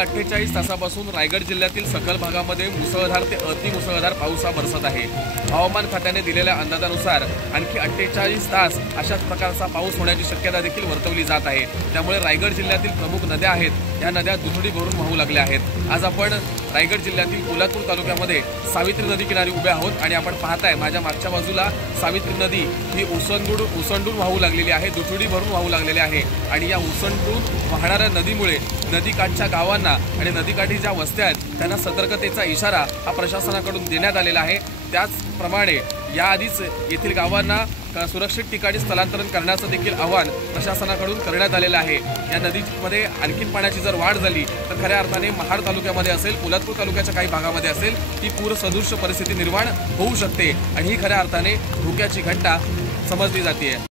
गेल्या 48 तासापासून रायगड जिल्ह्यातील सखल भागामध्ये मुसळधार ते अतिमुसळधार पाऊस हा बरसत आहे। हवामान खात्याने दिलेल्या अंदाजानुसार आणखी 48 तास अशाच प्रकारचा पाऊस होण्याची शक्यता देखील वर्तवली जात आहे। त्यामुळे रायगड जिल्ह्यातील प्रमुख नद्या आहेत या नद्या दुथडी भरून वाहू लागल्या आहेत। आज आपण रायगड जिल्ह्यातील पोलादपूर तालुक्यामध्ये सावित्री नदी किनारी उभे आहोत आणि आपण पाहताय माझ्या मागच्या बाजूला सावित्री नदी ही ओसंडून वाहू लागलेली आहे, दुथडी भरून वाहू लागलेली आहे। आणि या ओसंडून वाहणाऱ्या नदीमुळे नदीकाठच्या गावांना आणि नदीकाठी ज्या वस्त्या आहेत त्यांना सतर्कतेचा इशारा हा प्रशासनाकडून देण्यात आलेला आहे। त्याचप्रमाणे याआधीच येथील गावांना सुरक्षित ठिकाणी स्थलांतरण करण्याचं देखील आवाहन प्रशासनाकडून करण्यात आलेलं आहे। या नदीमध्ये आणखीन पाण्याची जर वाढ झाली तर खऱ्या अर्थाने महाड तालुक्यामध्ये असेल, पोलादपूर तालुक्याच्या काही भागामध्ये असेल ती पूरसदृश परिस्थिती निर्माण होऊ शकते आणि ही खऱ्या अर्थाने धोक्याची घंटा समजली जाते।